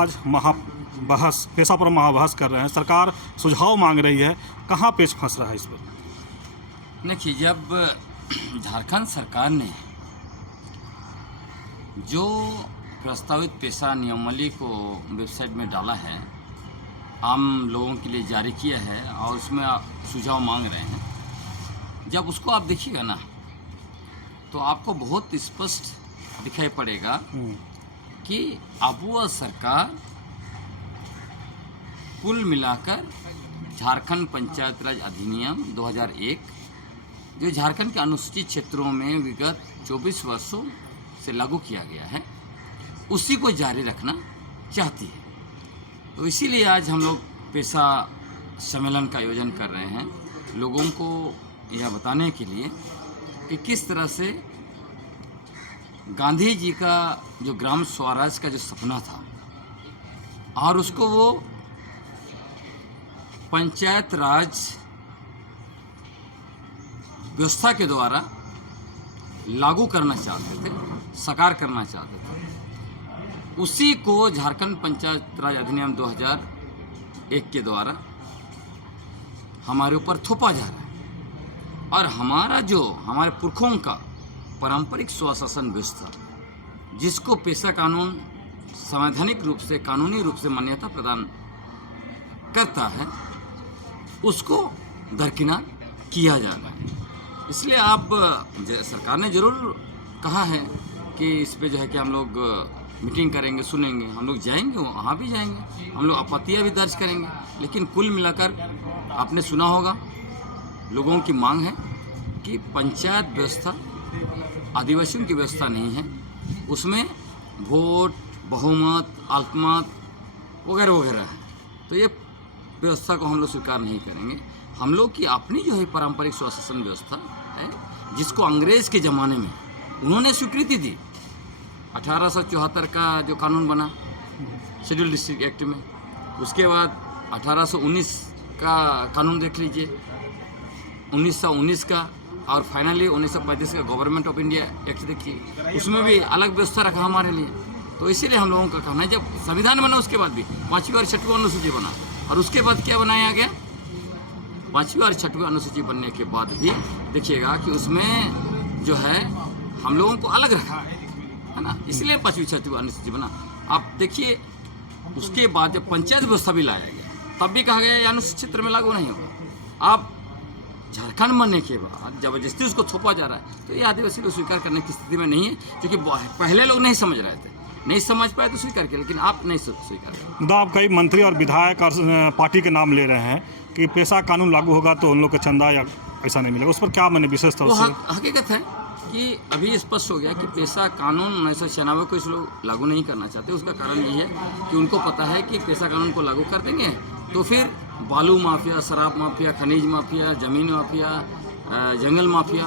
आज महाबहस, पेशा पर महाबहस कर रहे हैं, सरकार सुझाव मांग रही है, कहाँ पेच फंस रहा है इस पर? देखिए, जब झारखंड सरकार ने जो प्रस्तावित पेशा नियमावली को वेबसाइट में डाला है, आम लोगों के लिए जारी किया है और उसमें सुझाव मांग रहे हैं, जब उसको आप देखिएगा ना तो आपको बहुत स्पष्ट दिखाई पड़ेगा कि अब वह सरकार कुल मिलाकर झारखंड पंचायत राज अधिनियम 2001 जो झारखंड के अनुसूचित क्षेत्रों में विगत 24 वर्षों से लागू किया गया है, उसी को जारी रखना चाहती है। तो इसीलिए आज हम लोग पेशा सम्मेलन का आयोजन कर रहे हैं, लोगों को यह बताने के लिए कि किस तरह से गांधी जी का जो ग्राम स्वराज का जो सपना था और उसको वो पंचायत राज व्यवस्था के द्वारा लागू करना चाहते थे, साकार करना चाहते थे, उसी को झारखंड पंचायत राज अधिनियम 2001 के द्वारा हमारे ऊपर थोपा जा रहा है। और हमारे पुरखों का पारंपरिक स्वशासन व्यवस्था, जिसको पेशा कानून संवैधानिक रूप से, कानूनी रूप से मान्यता प्रदान करता है, उसको दरकिनार किया जा रहा है। इसलिए सरकार ने जरूर कहा है कि इस पे जो है कि हम लोग मीटिंग करेंगे, सुनेंगे, हम लोग जाएंगे, वहाँ भी जाएंगे, हम लोग आपत्तियाँ भी दर्ज करेंगे। लेकिन कुल मिलाकर आपने सुना होगा, लोगों की मांग है कि पंचायत व्यवस्था आदिवासियों की व्यवस्था नहीं है, उसमें वोट, बहुमत, अल्पमत वगैरह वगैरह है। तो ये व्यवस्था को हम लोग स्वीकार नहीं करेंगे। हम लोग की अपनी जो है पारंपरिक स्वशासन व्यवस्था है, जिसको अंग्रेज के ज़माने में उन्होंने स्वीकृति दी। 1874 का जो कानून बना शेड्यूल डिस्ट्रिक्ट एक्ट में, उसके बाद 1819 का कानून देख लीजिए, 1919 का, और फाइनली 1935 का गवर्नमेंट ऑफ इंडिया एक्ट देखिए, उसमें भी अलग व्यवस्था रखा हमारे लिए। तो इसीलिए हम लोगों का कहना है, जब संविधान बना उसके बाद भी 5वीं और 6वीं अनुसूची बना, और उसके बाद क्या बनाया गया, 5वीं और 6वीं अनुसूची बनने के बाद भी देखिएगा कि उसमें जो है हम लोगों को अलग रखा है ना, इसलिए 5वीं 6वीं अनुसूची बना। आप देखिए, उसके बाद जब पंचायत व्यवस्था भी लाया गया, तब भी कहा गया अनुसूचित क्षेत्र में लागू नहीं होगा। अब झारखंड बनने के बाद जबरदस्ती उसको थोपा जा रहा है, तो ये आदिवासी लोग स्वीकार करने की स्थिति में नहीं है, क्योंकि पहले लोग नहीं समझ रहे थे, नहीं समझ पाए तो स्वीकार किया, लेकिन आप नहीं स्वीकार करें। तो आप कई मंत्री और विधायक और पार्टी के नाम ले रहे हैं कि पेशा कानून लागू होगा तो उन लोग का चंदा या पैसा नहीं मिलेगा, उस पर क्या मैंने विशेष तौर से? हकीकत है कि अभी स्पष्ट हो गया कि पेशा कानून 1996 को इस लोग लागू नहीं करना चाहते। उसका कारण ये है कि उनको पता है कि पेशा कानून को लागू कर देंगे तो फिर बालू माफिया, शराब माफिया, खनिज माफिया, ज़मीन माफिया, जंगल माफिया,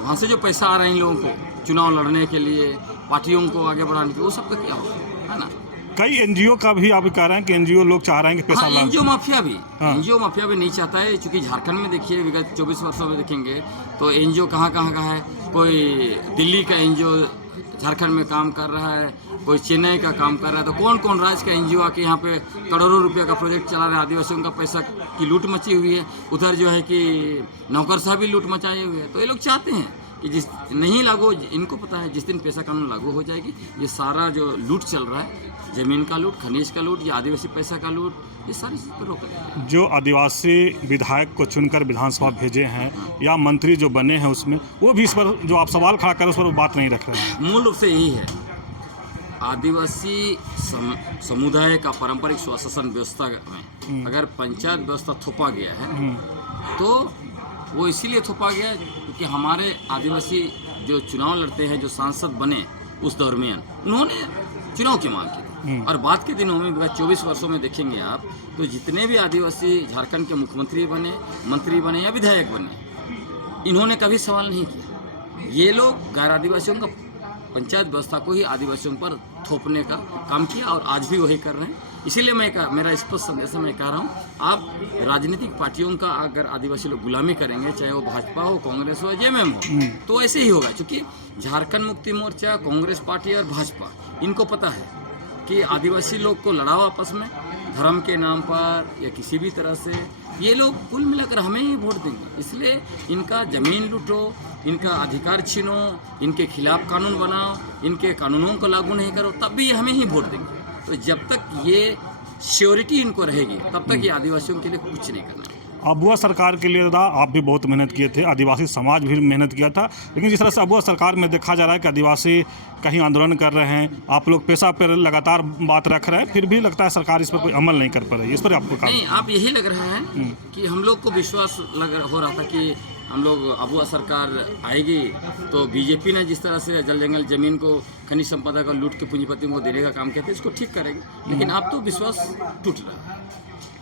वहाँ से जो पैसा आ रहा है इन लोगों को चुनाव लड़ने के लिए, पार्टियों को आगे बढ़ाने के लिए, वो सब का क्या होगा, है ना। कई एनजीओ का भी आप कह रहे हैं कि एनजीओ लोग चाह रहे हैं कि पेशा एनजीओ माफिया भी नहीं चाहता है, क्योंकि झारखंड में देखिए विगत 24 वर्षों में देखेंगे तो एनजीओ कहाँ का है। कोई दिल्ली का एनजीओ झारखंड में काम कर रहा है, कोई चेन्नई का काम कर रहा है, तो कौन कौन राज्य का एनजीओ आके यहाँ पे करोड़ों रुपये का प्रोजेक्ट चला रहा है। आदिवासियों का पैसा की लूट मची हुई है, उधर जो है कि नौकरशाह भी लूट मचाए हुए हैं। तो ये लोग चाहते हैं कि जिस नहीं लागू, इनको पता है जिस दिन पेशा कानून लागू हो जाएगी, ये सारा जो लूट चल रहा है, ज़मीन का लूट, खनिज का लूट, या आदिवासी पैसा का लूट, ये सारी चीज़ पर रोक लगेगी। जो आदिवासी विधायक को चुनकर विधानसभा भेजे हैं या मंत्री जो बने हैं, उसमें वो भी इस पर जो आप सवाल खड़ा करें उस पर बात नहीं रख रहे हैं। मूल रूप से यही है, आदिवासी समुदाय का पारंपरिक स्वशासन व्यवस्था में अगर पंचायत व्यवस्था थोपा गया है तो वो इसीलिए थोपा गया क्योंकि हमारे आदिवासी जो चुनाव लड़ते हैं, जो सांसद बने उस दरमियान, उन्होंने चुनाव की मांग की थी। और बाद के दिनों में 24 वर्षों में देखेंगे आप तो जितने भी आदिवासी झारखंड के मुख्यमंत्री बने, मंत्री बने या विधायक बने, इन्होंने कभी सवाल नहीं किया। ये लोग गैर आदिवासियों का पंचायत व्यवस्था को ही आदिवासियों पर थोपने का काम किया और आज भी वही कर रहे हैं। इसीलिए मेरा स्पष्ट संदेश मैं कह रहा हूँ, आप राजनीतिक पार्टियों का अगर आदिवासी लोग गुलामी करेंगे, चाहे वो भाजपा हो, कांग्रेस हो, जेएमएम हो, तो ऐसे ही होगा। क्योंकि झारखंड मुक्ति मोर्चा, कांग्रेस पार्टी और भाजपा, इनको पता है कि आदिवासी लोग को लड़ाओ आपस में धर्म के नाम पर या किसी भी तरह से, ये लोग कुल मिलाकर हमें ही वोट देंगे। इसलिए इनका ज़मीन लूटो, इनका अधिकार छीनो, इनके खिलाफ कानून बनाओ, इनके कानूनों को लागू नहीं करो, तब भी ये हमें ही वोट देंगे। तो जब तक ये श्योरिटी इनको रहेगी तब तक ये आदिवासियों के लिए कुछ नहीं करना। अबुआ सरकार के लिए दादा आप भी बहुत मेहनत किए थे, आदिवासी समाज भी मेहनत किया था, लेकिन जिस तरह से अबुआ सरकार में देखा जा रहा है कि आदिवासी कहीं आंदोलन कर रहे हैं, आप लोग पेशा पर लगातार बात रख रहे हैं, फिर भी लगता है सरकार इस पर कोई अमल नहीं कर पा रही है। इस पर आपको नहीं, आप यही लग रहा है कि हम लोग को विश्वास हो रहा था कि हम लोग अबुआ सरकार आएगी तो बीजेपी ने जिस तरह से जल जंगल जमीन को खनिज संपदा का लूट के पूंजीपतियों को देने का काम किया था, इसको ठीक करेगी, लेकिन अब तो विश्वास टूट रहा है।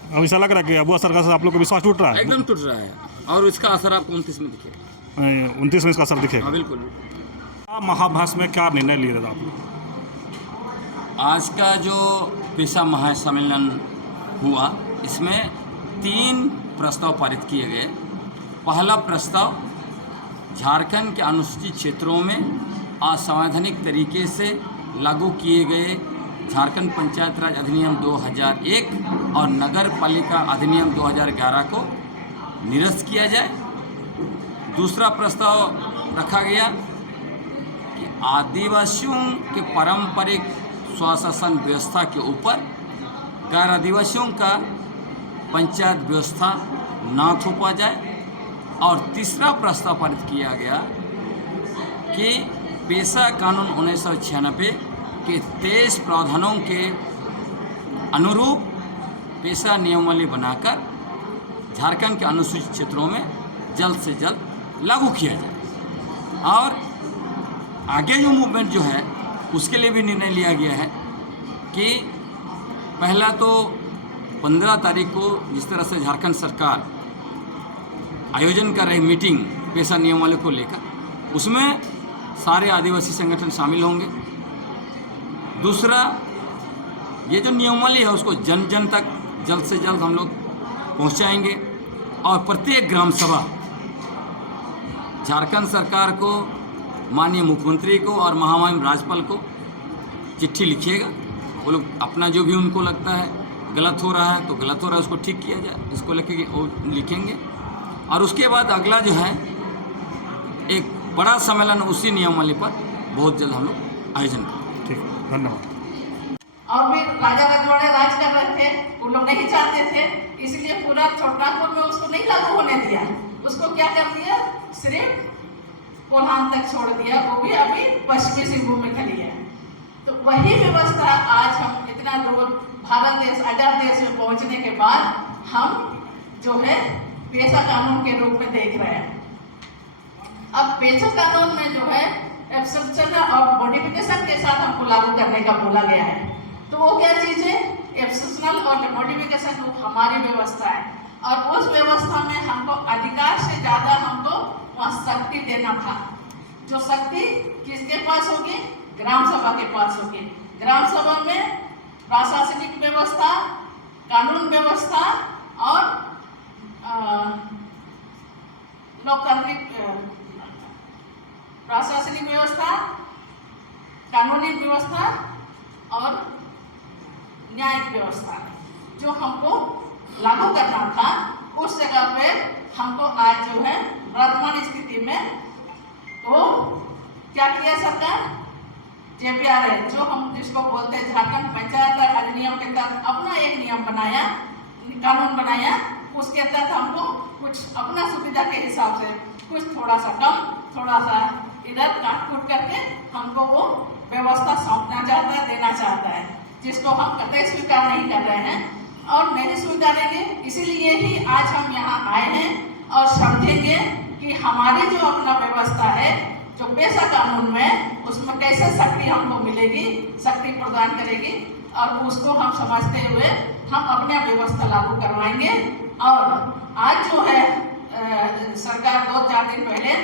अब ऐसा लग रहा है कि अबुआ सरकार से आप लोग का विश्वास टूट रहा है, एकदम टूट रहा है, और इसका असर आपको 29 में दिखेगा। 29 में इसका असर दिखेगा। हाँ बिल्कुल। महाभ्यास में क्या निर्णय लिए दादा आप लोग? आज का जो पेशा महासम्मेलन हुआ, इसमें 3 प्रस्ताव पारित किए गए। पहला प्रस्ताव, झारखंड के अनुसूचित क्षेत्रों में असंवैधानिक तरीके से लागू किए गए झारखंड पंचायत राज अधिनियम 2001 और नगर पालिका अधिनियम 2011 को निरस्त किया जाए। दूसरा प्रस्ताव रखा गया कि आदिवासियों के पारंपरिक स्वशासन व्यवस्था के ऊपर गैर आदिवासियों का पंचायत व्यवस्था ना थोपा जाए। और तीसरा प्रस्ताव पारित किया गया कि पेशा कानून 1996 के 23 प्रावधानों के अनुरूप पेशा नियमावली बनाकर झारखंड के अनुसूचित क्षेत्रों में जल्द से जल्द लागू किया जाए। और आगे जो मूवमेंट जो है उसके लिए भी निर्णय लिया गया है कि पहला तो 15 तारीख को जिस तरह से झारखंड सरकार आयोजन कर रही मीटिंग पेशा नियमावली को लेकर, उसमें सारे आदिवासी संगठन शामिल होंगे। दूसरा, ये जो नियमावली है उसको जन जन तक जल्द से जल्द हम लोग पहुंचाएंगे और प्रत्येक ग्राम सभा झारखंड सरकार को, माननीय मुख्यमंत्री को और महामहिम राज्यपाल को चिट्ठी लिखिएगा। वो लोग अपना जो भी उनको लगता है गलत हो रहा है तो गलत हो रहा है उसको ठीक किया जाए, इसको लेके वो लिखेंगे। और उसके बाद अगला जो है एक बड़ा सम्मेलन उसी नियमावली पर बहुत जल्द हम लोग आयोजन करेंगे। ठीक, धन्यवाद। और भी राजा रजवाड़े राज कर रहे थे, वो लोग नहीं चाहते थे, इसलिए पूरा छोटापुर में उसको नहीं लागू होने दिया। उसको क्या कर दिया, सिर्फ कोल्हान तक छोड़ दिया, वो भी अभी पश्चिमी सिंहभूम में खड़ी है। तो वही व्यवस्था आज हम इतना दूर भारत देश, आजाद देश में पहुंचने के बाद हम जो है पेशा कानून के रूप में देख रहे हैं। अब पेशा कानून में जो है एक्सेप्शन और मॉडिफिकेशन के साथ हमको लागू करने का बोला गया है। तो वो क्या चीज़ है, एक्सेप्शनल और मॉडिफिकेशन हमारी व्यवस्था है, और उस व्यवस्था में हमको अधिकार से ज़्यादा हमको वहाँ शक्ति देना था। जो शक्ति किसके पास होगी, ग्राम सभा के पास होगी। ग्राम सभा में प्रशासनिक व्यवस्था, कानून व्यवस्था और लोकतांत्रिक प्रशासनिक व्यवस्था, कानूनी व्यवस्था और न्यायिक व्यवस्था जो हमको लागू करना था, उस जगह पे हमको आज जो है वर्तमान स्थिति में वो क्या किया सरकार, JPRA जो हम जिसको बोलते हैं झारखंड पंचायत राज अधिनियम के तहत अपना एक नियम बनाया, कानून बनाया। उसके तहत हमको कुछ अपना सुविधा के हिसाब से कुछ थोड़ा सा कम, थोड़ा सा इधर काट कूट करके हमको वो व्यवस्था सौंपना चाहता है, देना चाहता है, जिसको हम कतई स्वीकार नहीं कर रहे हैं और नहीं स्वीकारेंगे। इसीलिए ही आज हम यहाँ आए हैं और समझेंगे कि हमारी जो अपना व्यवस्था है, जो पेशा कानून में, उसमें कैसे शक्ति हमको मिलेगी, शक्ति प्रदान करेगी, और उसको हम समझते हुए हम अपने व्यवस्था लागू करवाएंगे। और आज जो है सरकार 2-4 दिन पहले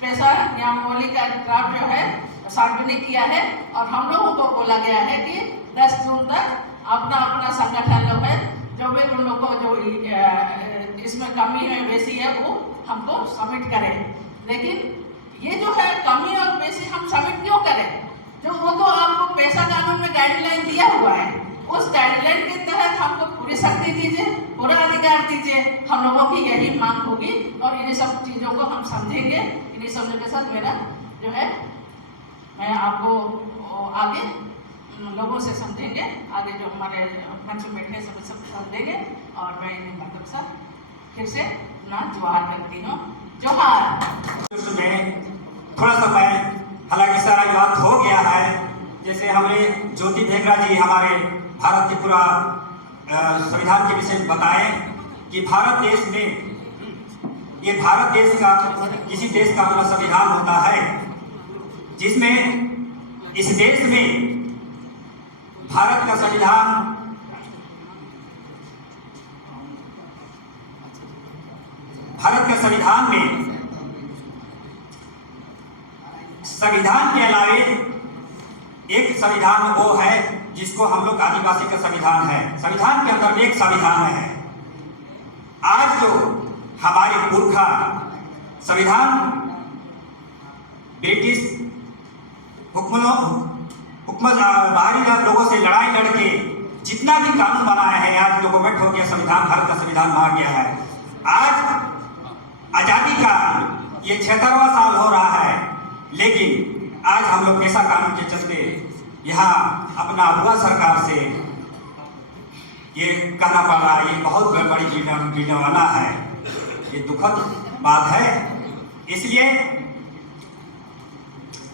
पेशा नियमावली का ड्राफ्ट जो है सार्वजनिक किया है, और हम लोगों को बोला गया है कि 10 जून तक अपना अपना संगठन लोग है, जो भी उन लोगों को जो इसमें कमी है, बेसी है, वो हमको सबमिट करें। लेकिन ये जो है कमी और बेसी हम सबमिट क्यों करें, जो वो तो आपको पेशा कानून में गाइडलाइन दिया हुआ है, उस गाइडलाइन के तहत हमको पूरी शक्ति दीजिए, पूरा अधिकार दीजिए। हम लोगों की यही मांग होगी और इन्हीं सब चीज़ों को हम समझेंगे। इन्हीं समझने के साथ मेरा जो है मैं आपको आगे लोगों से समझेंगे, आगे जो हमारे मंच में बैठे सब समझेंगे। और मैं इन्हीं मतलब साथ फिर से अपना जोहार करती हूँ। जोहार। में थोड़ा सा मैं, हालांकि सारा बात हो गया है, जैसे हमें ज्योति भेगरा जी हमारे भारत के पूरा संविधान के विषय में बताए कि भारत देश में, ये भारत देश का, किसी देश का अपना संविधान होता है, जिसमें इस देश में भारत का संविधान में संविधान के अलावे एक संविधान वो है जिसको हम लोग आदिवासी का संविधान है। संविधान के अंदर एक संविधान है। आज जो हमारे पुरखा संविधान ब्रिटिश बाहरी लोगों से लड़ाई लड़के जितना भी कानून बनाया है, आज डॉक्यूमेंट हो गया, संविधान, भारत का संविधान बन गया है। आज आजादी का ये 76वां साल हो रहा है, लेकिन आज हम लोग पेशा कानून के चलते यहाँ अपना अगुआ सरकार से ये कहना पड़ रहा है, ये बहुत बड़ी विडंबना है, ये दुखद बात है। इसलिए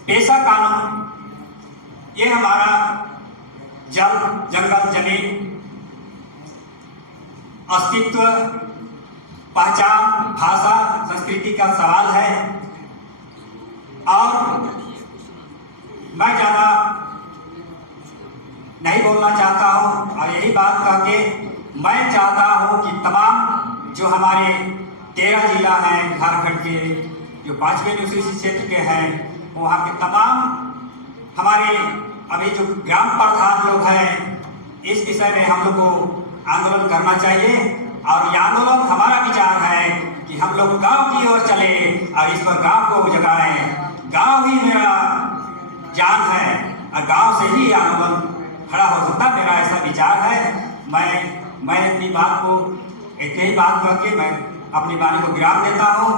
पेशा कानून ये हमारा जल, जंगल, जमीन, अस्तित्व, पहचान, भाषा, संस्कृति का सवाल है। और मैं ज़्यादा नहीं बोलना चाहता हूँ और यही बात कह के मैं चाहता हूँ कि तमाम जो हमारे 13 जिला हैं झारखंड के, जो 5वें यूनिवर्सिटी क्षेत्र के हैं, वहाँ के तमाम हमारे अभी जो ग्राम प्रधान लोग हैं, इस विषय में हम लोग को आंदोलन करना चाहिए। और ये आंदोलन, हमारा विचार है कि हम लोग गांव की ओर चले और इस पर गांव को जगाएं। गांव ही मेरा जान है और गांव से ही आंदोलन खड़ा हो सकता, मेरा ऐसा विचार है। मैं अपनी बात को इतनी ही बात करके मैं अपनी वाणी को विराम देता हूँ।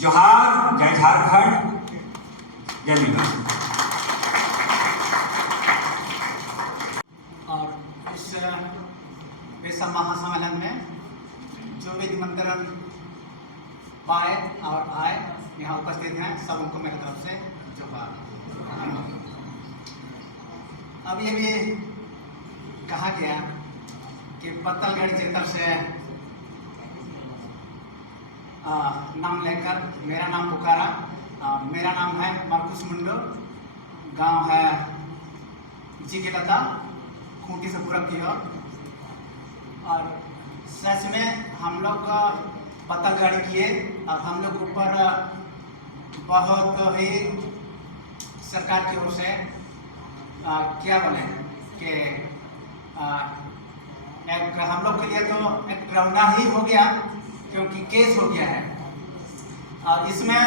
जोहार, जय झारखंड, जय मीना। और इस पेशा महासम्मेलन में जो भी निमंत्रण पाए और आए यहाँ उपस्थित हैं, सब उनको मेरी तरफ से जोहार। अब ये भी कहा गया कि पत्तलगढ़ क्षेत्र से नाम लेकर मेरा नाम पुकारा। मेरा नाम है मार्कुस मुंडो, गांव है जिकेलता, खूंटी से पूरब की ओर। और सच में हम लोग पत्तलगढ़ किए और हम लोग ऊपर बहुत ही सरकार की ओर से क्या बोले कि एक हम लोग के लिए तो एक डरावना ही हो गया, क्योंकि केस हो गया है। और इसमें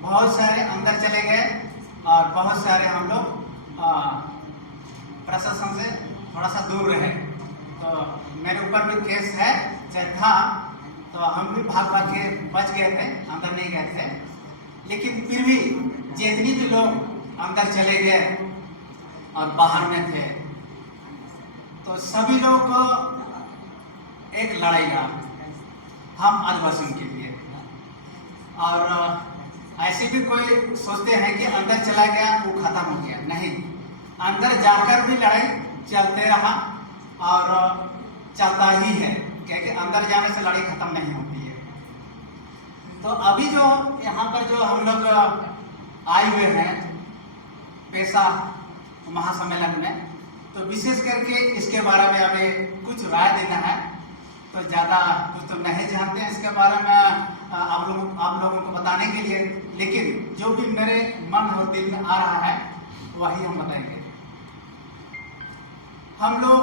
बहुत सारे अंदर चले गए और बहुत सारे हम लोग प्रशासन से थोड़ा सा दूर रहे। तो मेरे ऊपर भी केस है, चाहे था, तो हम भी भाग के बच गए थे, अंदर नहीं गए थे। लेकिन फिर भी जितनी भी लोग अंदर चले गए और बाहर में थे, तो सभी लोग एक लड़ाई लड़ा हम आदिवासियों के लिए। और ऐसे भी कोई सोचते हैं कि अंदर चला गया वो खत्म हो गया, नहीं, अंदर जाकर भी लड़ाई चलते रहा और चलता ही है, क्योंकि अंदर जाने से लड़ाई खत्म नहीं होती है। तो अभी जो यहाँ पर जो हम लोग आए हुए हैं पेशा महासम्मेलन में, तो विशेष करके इसके बारे में हमें कुछ राय देना है। तो ज़्यादा कुछ तो नहीं जानते हैं इसके बारे में आप लोगों को बताने के लिए, लेकिन जो भी मेरे मन और दिल में आ रहा है वही हम बताएंगे। हम लोग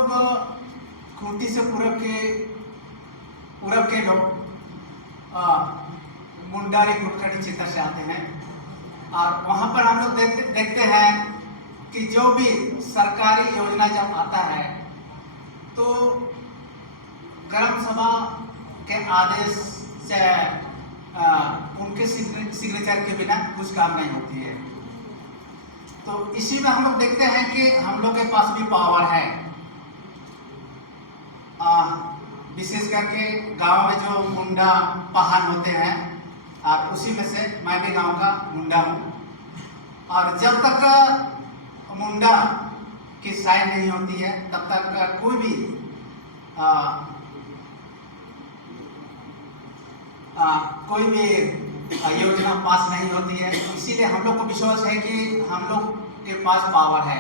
खूंटी से पूरब के लोग मुंडारी कुटकटी क्षेत्र से आते हैं और वहाँ पर हम लोग देखते हैं कि जो भी सरकारी योजना जब आता है तो ग्राम सभा के आदेश से उनके सिग्नेचर के बिना कुछ काम नहीं होती है। तो इसी में हम लोग देखते हैं कि हम लोग के पास भी पावर है। विशेष करके गांव में जो मुंडा पहाड़ होते हैं, और उसी में से मैं भी गांव का मुंडा हूँ। और जब तक मुंडा की साइन नहीं होती है तब तक कोई भी कोई भी योजना पास नहीं होती है। इसीलिए हम लोग को विश्वास है कि हम लोग के पास पावर है।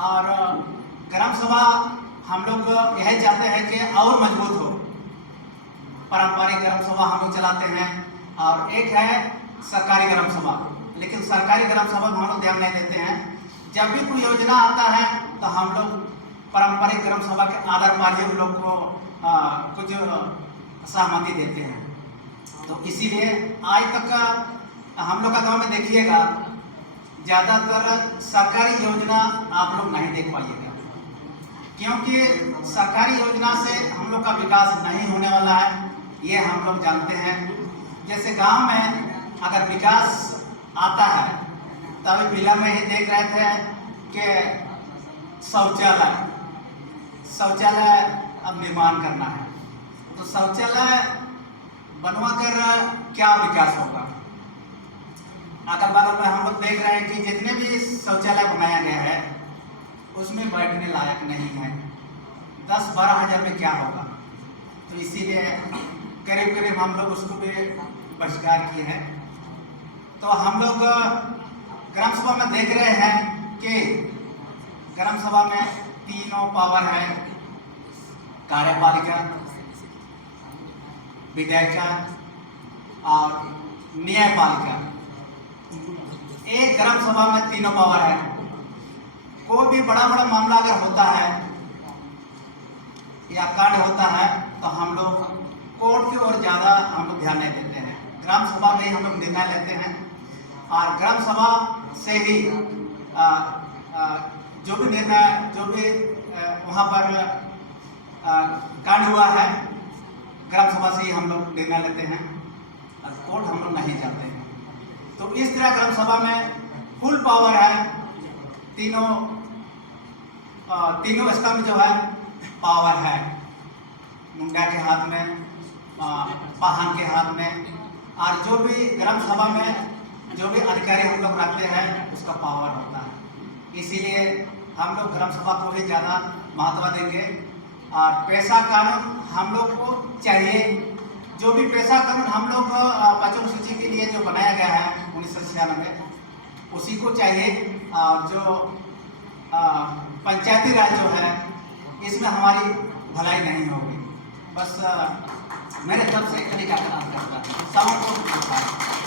और ग्राम सभा हम लोग यही चाहते हैं कि और मजबूत हो। पारंपरिक ग्राम सभा हम लोग चलाते हैं और एक है सरकारी ग्राम सभा, लेकिन सरकारी ग्राम सभा में हम लोग ध्यान नहीं देते हैं। जब भी कोई योजना आता है तो हम लोग पारंपरिक ग्राम सभा के आधार पर ही उन लोग को कुछ सहमति देते हैं। तो इसीलिए आज तक हम लोग का गांव में देखिएगा ज़्यादातर सरकारी योजना आप लोग नहीं देख पाइएगा, क्योंकि सरकारी योजना से हम लोग का विकास नहीं होने वाला है, ये हम लोग जानते हैं। जैसे गांव में अगर विकास आता है तो अभी फिलहाल में ही देख रहे थे कि शौचालय अब निर्माण करना है। तो शौचालय बनवा कर क्या विकास होगा? अगल बगल में हम लोग देख रहे हैं कि जितने भी शौचालय बनाया गया है उसमें बैठने लायक नहीं है। 10-12 हज़ार में क्या होगा? तो इसीलिए करीब करीब हम लोग उसको भी बहिष्कार किए हैं। तो हम लोग ग्राम सभा में देख रहे हैं कि ग्राम सभा में तीनों पावर है, कार्यपालिका, विधायिका और न्यायपालिका। एक ग्राम सभा में तीनों पावर है। कोई भी बड़ा मामला अगर होता है या कांड होता है तो हम लोग कोर्ट की ओर ज़्यादा हम लोग ध्यान नहीं देते हैं। ग्राम सभा में ही हम लोग निर्णय लेते हैं और ग्राम सभा से ही जो भी निर्णय, जो भी वहाँ पर कांड हुआ है, ग्राम सभा से ही हम लोग निर्णय लेते हैं और कोर्ट हम लोग नहीं जाते हैं। तो इस तरह ग्राम सभा में फुल पावर है। तीनों स्तंभ जो है पावर है। मुंडा के हाथ में, पाहन के हाथ में, और जो भी ग्राम सभा में जो भी अधिकारी हम लोग रखते हैं उसका पावर होता है। इसीलिए हम लोग ग्राम सभा को भी ज़्यादा महत्व देंगे। और पेशा कानून हम लोग को चाहिए। जो भी पेशा कानून हम लोग पंचम सूची के लिए जो बनाया गया है 1996, उसी को चाहिए। और जो पंचायती राज जो है इसमें हमारी भलाई नहीं होगी। बस मेरे तरफ से एक तरीका का काम करता है सबको।